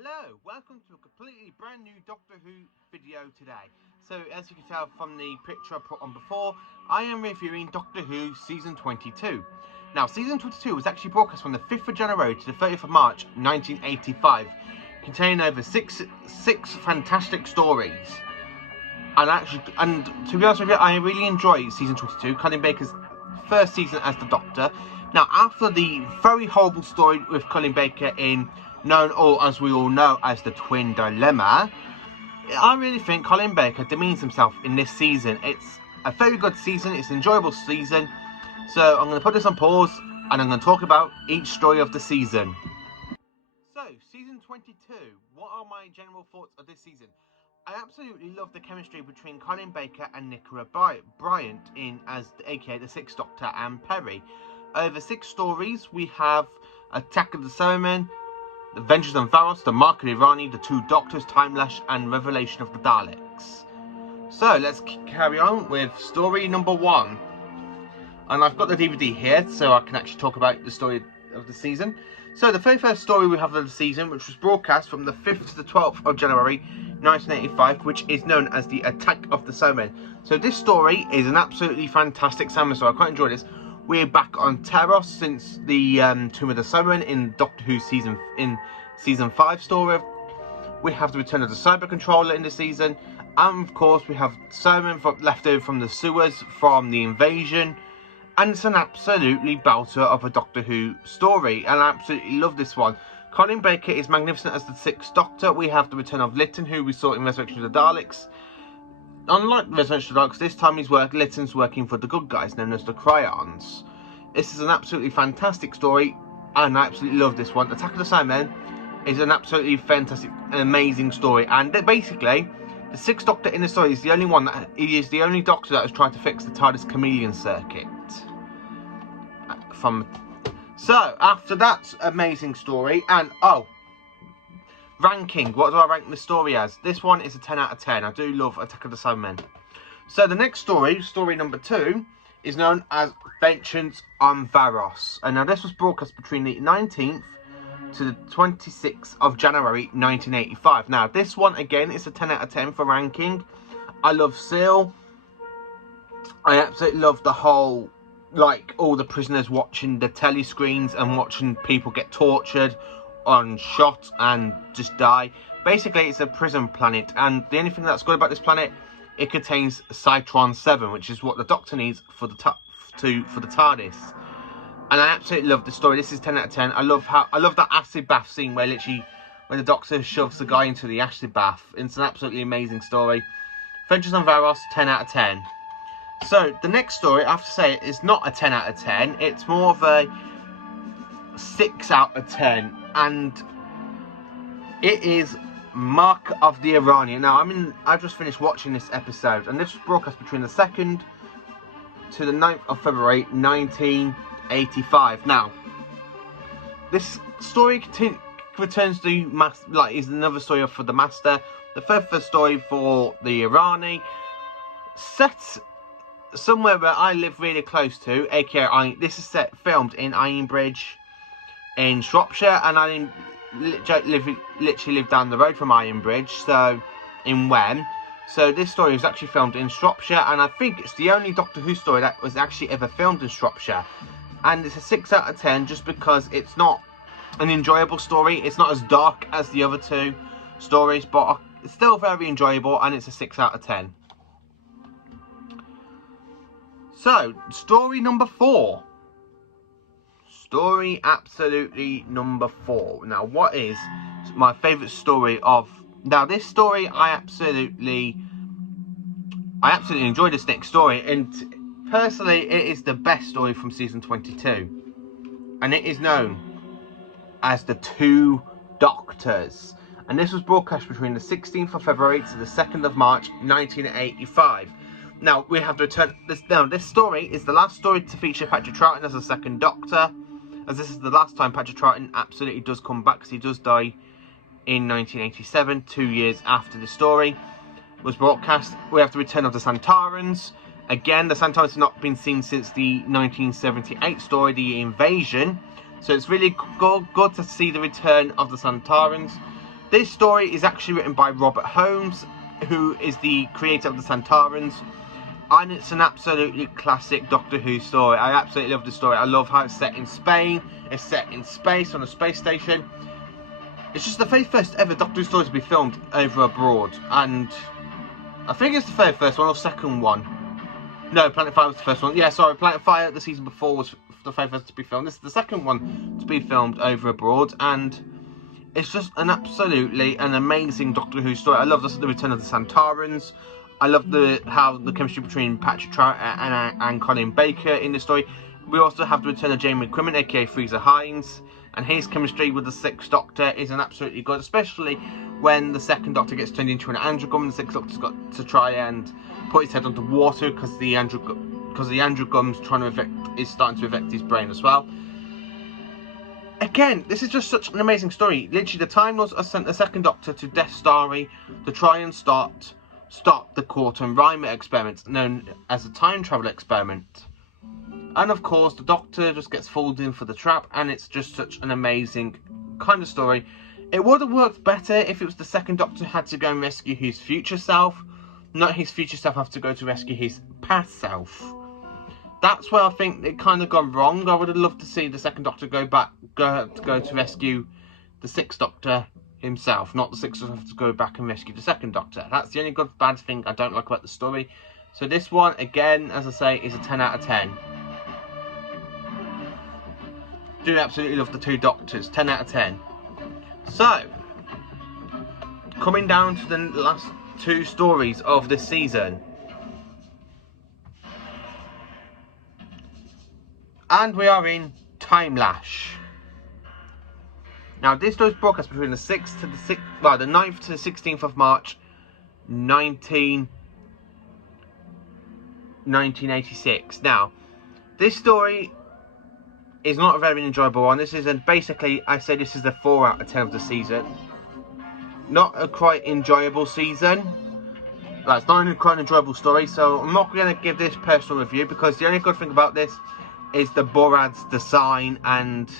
Hello, welcome to a completely brand new Doctor Who video today. So as you can tell from the picture I put on before, I am reviewing Doctor Who Season 22. Now Season 22 was actually broadcast from the 5th of January to the 30th of March 1985, containing over six fantastic stories. And to be honest with you, I really enjoyed Season 22, Colin Baker's first season as the Doctor. Now after the very horrible story with Colin Baker known as we all know as the Twin Dilemma, I really think Colin Baker demeans himself in this season. It's a very good season, it's an enjoyable season, so I'm going to put this on pause and I'm going to talk about each story of the season. So, Season 22, what are my general thoughts of this season? I absolutely love the chemistry between Colin Baker and Nicola Bryant aka the Sixth Doctor and Perry. Over 6 stories we have Attack of the Santarans, The Adventures of Varos, The Mark of Iranian, The Two Doctors, Timelash, and Revelation of the Daleks. So let's carry on with story number 1. And I've got the DVD here, so I can actually talk about the story of the season. So the very first story we have of the season, which was broadcast from the 5th to the 12th of January 1985, which is known as The Attack of the Santarans. So this story is an absolutely fantastic Santaran story. I quite enjoy this. We're back on Varos since the Tomb of the Santarans in Doctor Who season 5 story. We have the return of the Cyber Controller in the season, and of course we have Santarans left over from the sewers from the invasion, and it's an absolutely belter of a Doctor Who story, and I absolutely love this one. Colin Baker is magnificent as the Sixth Doctor. We have the return of Lytton, who we saw in Resurrection of the Daleks. Unlike Resurrection of the Daleks, this time Lytton's working for the good guys known as the Cryons. This is an absolutely fantastic story, and I absolutely love this one. Attack of the Santarans is an absolutely fantastic and amazing story, and basically the Sixth Doctor in the story is the only Doctor that has tried to fix the TARDIS chameleon circuit. So after that amazing story, and ranking, what do I rank this story as? This one is a 10 out of 10. I do love Attack of the Santarans. So the next story, story number 2, is known as Vengeance on Varos. And now this was broadcast between the 19th to the 26th of January 1985. Now this one again is a 10 out of 10 for ranking. I love Seal. I absolutely love the whole, like, all the prisoners watching the telly screens and watching people get tortured on shot and just die. Basically it's a prison planet, and the only thing that's good about this planet, it contains Cytron 7, which is what the Doctor needs for the TARDIS. And I absolutely love the story. This is 10 out of 10. I love that acid bath scene where the Doctor shoves the guy into the acid bath. It's an absolutely amazing story. Vengeance on Varos, 10 out of 10. So the next story, I have to say, is not a 10 out of 10. It's more of a 6 out of 10, and it is Mark of the Iranian. Now I've just finished watching this episode, and this was broadcast between the 2nd to the 9th of February 1985. Now this story returns to is another story for the Master. The first story for the Iranian, set somewhere where I live really close to, aka this is filmed in Ironbridge in Shropshire, and I literally live down the road from Ironbridge, so in Wen. So this story was actually filmed in Shropshire, and I think it's the only Doctor Who story that was actually ever filmed in Shropshire. And it's a 6 out of 10 just because it's not an enjoyable story. It's not as dark as the other 2 stories, but it's still very enjoyable, and it's a 6 out of 10. So, story number 4. Story absolutely number 4. Now, what is my favourite story of... Now, this story, I absolutely enjoyed this next story. And personally, it is the best story from Season 22. And it is known as The Two Doctors. And this was broadcast between the 16th of February to the 2nd of March, 1985. Now, we have to return... This story is the last story to feature Patrick Troughton as a second Doctor, as this is the last time Patrick Troughton absolutely does come back, because he does die in 1987, 2 years after the story was broadcast. We have the return of the Santarans. Again, the Santarans have not been seen since the 1978 story, The Invasion. So it's really good to see the return of the Santarans. This story is actually written by Robert Holmes, who is the creator of the Santarans, and it's an absolutely classic Doctor Who story. I absolutely love the story. I love how it's set in Spain, it's set in space, on a space station. It's just the very first ever Doctor Who story to be filmed over abroad, and I think it's the very first one or second one. No, Planet Fire was the first one. Yeah, sorry, Planet Fire the season before was the very first to be filmed. This is the second one to be filmed over abroad, and it's just an amazing Doctor Who story. I love the return of the Santarans. I love how the chemistry between Patrick Troughton and Colin Baker in the story. We also have the return of Jamie McCrimmon, aka Freezer Hines, and his chemistry with the Sixth Doctor is an absolutely good, especially when the Second Doctor gets turned into an androgum and the Sixth Doctor's got to try and put his head under water because the androgum's is starting to affect his brain as well. Again, this is just such an amazing story. Literally, the Time Lords sent the Second Doctor to Death Starry to try and stop the Corton Reimer experiment, known as the time travel experiment. And of course, the Doctor just gets fooled in for the trap, and it's just such an amazing kind of story. It would have worked better if it was the Second Doctor had to go and rescue his future self, not his future self have to go to rescue his past self. That's where I think it kind of gone wrong. I would have loved to see the Second Doctor go to rescue the Sixth Doctor himself, not the Sixth Doctor have to go back and rescue the Second Doctor. That's the only bad thing I don't like about the story. So this one, again, as I say, is a 10 out of 10. Do absolutely love the two Doctors. 10 out of 10. So, coming down to the last two stories of this season. And we are in Time Lash. Now, this story was broadcast between the 9th to the 16th of March, 1986. Now, this story is not a very enjoyable one. This is basically, I say this is the 4 out of 10 of the season. Not a quite enjoyable season. That's not a quite enjoyable story, so I'm not going to give this personal review because the only good thing about this is the Borad's design and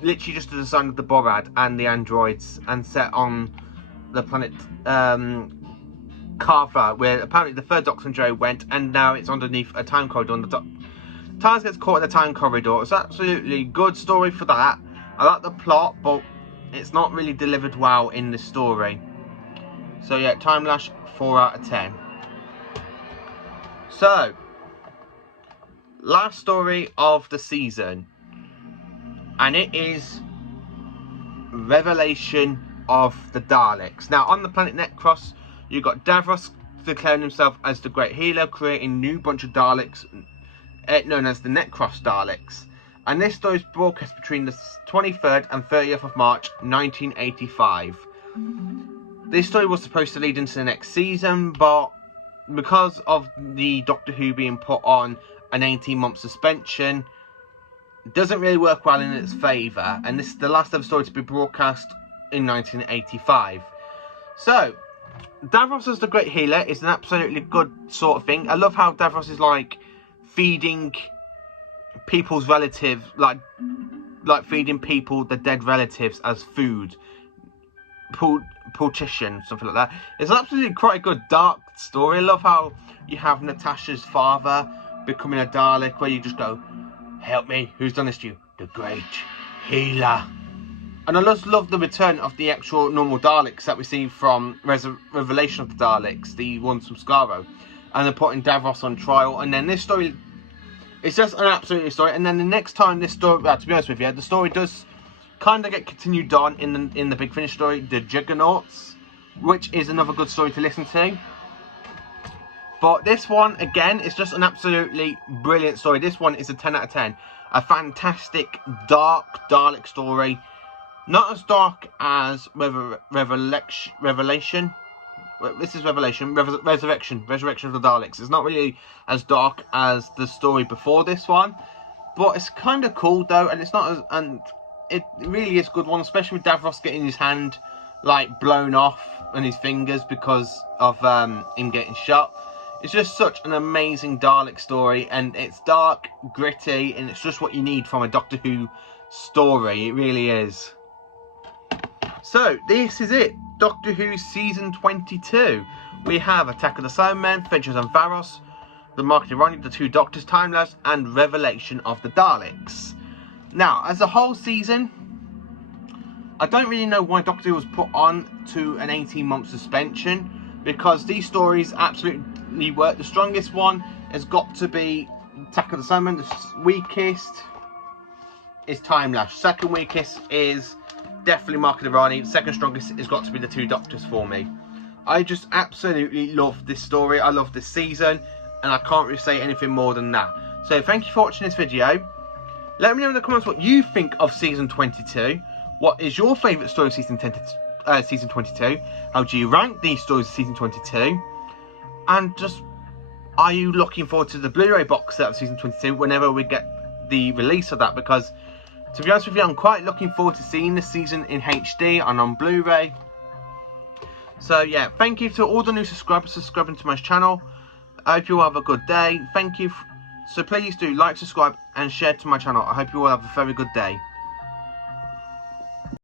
literally just the design of the Borad and the androids, and set on the planet Carver, where apparently the third Doctor and Joe went, and now it's underneath a time corridor. And TARDIS gets caught in the time corridor. It's absolutely good story for that. I like the plot, but it's not really delivered well in the story. So yeah, Time Lash, 4 out of 10. So, last story of the season, and it is Revelation of the Daleks. Now, on the planet Necros, you've got Davros declaring himself as the Great Healer, creating a new bunch of Daleks known as the Necros Daleks. And this story is broadcast between the 23rd and 30th of March 1985. This story was supposed to lead into the next season, but because of the Doctor Who being put on an 18-month suspension, it doesn't really work well in its favour, and this is the last ever story to be broadcast in 1985. So, Davros as the Great Healer is an absolutely good sort of thing. I love how Davros is like feeding people's relatives, like feeding people the dead relatives as food. Politician, something like that. It's absolutely quite a good dark story. I love how you have Natasha's father becoming a Dalek, where you just go, help me, who's done this to you? The Great Healer. And I just love the return of the actual normal Daleks that we see from Revelation of the Daleks, the ones from Skaro. And they're putting Davros on trial. And then this story, it's just an absolute story. And then the next time this story, to be honest with you, the story does kind of get continued on in the Big Finish story, The Juggernauts, which is another good story to listen to. But this one, again, is just an absolutely brilliant story. This one is a 10 out of 10. A fantastic, dark Dalek story. Not as dark as Revelation. This is Revelation. Resurrection of the Daleks. It's not really as dark as the story before this one. But it's kind of cool, though. And it's not as... And it really is a good one, especially with Davros getting his hand, like, blown off and his fingers because of him getting shot. It's just such an amazing Dalek story, and it's dark, gritty, and it's just what you need from a Doctor Who story. It really is. So, this is it. Doctor Who Season 22. We have Attack of the Cybermen, Adventures on Varos, The Mark of Iranian, The Two Doctors, Time Lapse, and Revelation of the Daleks. Now, as a whole season, I don't really know why Doctor Who was put on to an 18-month suspension, because these stories absolutely work. The strongest one has got to be Attack of the Cybermen. The weakest is Time Lapse. Second weakest is definitely Mark of Iranian. Second strongest has got to be The Two Doctors for me. I just absolutely love this story. I love this season, and I can't really say anything more than that. So thank you for watching this video. Let me know in the comments what you think of Season 22. What is your favourite story of Season 22? How do you rank these stories of Season 22? And just, are you looking forward to the Blu-ray box set of Season 22 whenever we get the release of that? Because, to be honest with you, I'm quite looking forward to seeing this season in HD and on Blu-ray. So yeah, thank you to all the new subscribers subscribing to my channel. I hope you all have a good day. Thank you. So please do like, subscribe, and share to my channel. I hope you all have a very good day.